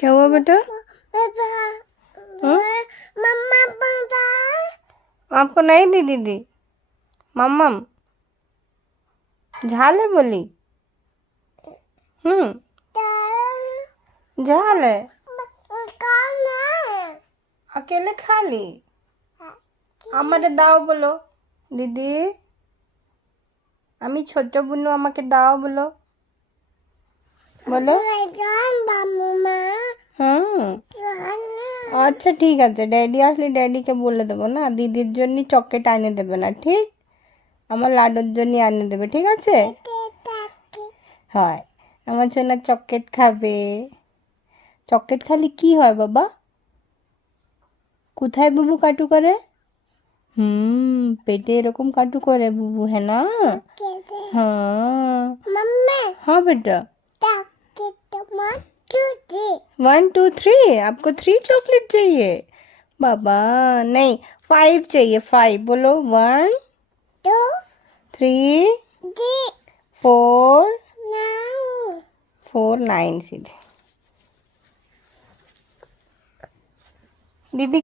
क्या हुआ बेटा? मम्मा पापा आपको नहीं दी दीदी? मम्मम झाल है बोली? झाल है, अकेले खा ली। আমারে দাও বলো দিদি, আমি ছোট বুনু, আমাকে দাও বলো, বলো। হুম, আচ্ছা ঠিক আছে, ড্যাডি আসলে ড্যাডিকে বলে দেবো না, দিদির জন্য চকলেট আনে দেবে না, ঠিক? আমার লাডুর জন্য আনে দেবে, ঠিক আছে? হয়, আমার জন্য চকলেট খাবে। চকলেট খালি কি হয় বাবা? কোথায় বুবু কাটু করে? পেটে এরকম কাটু করে বুবু, है ना? हाँ हाँ बेटा। 1 2 3, आपको 3 चॉकलेट चाहिए? बाबा नहीं, 5 चाहिए, 5 बोलो। 1 3 4 4 9 सीधे। दीदी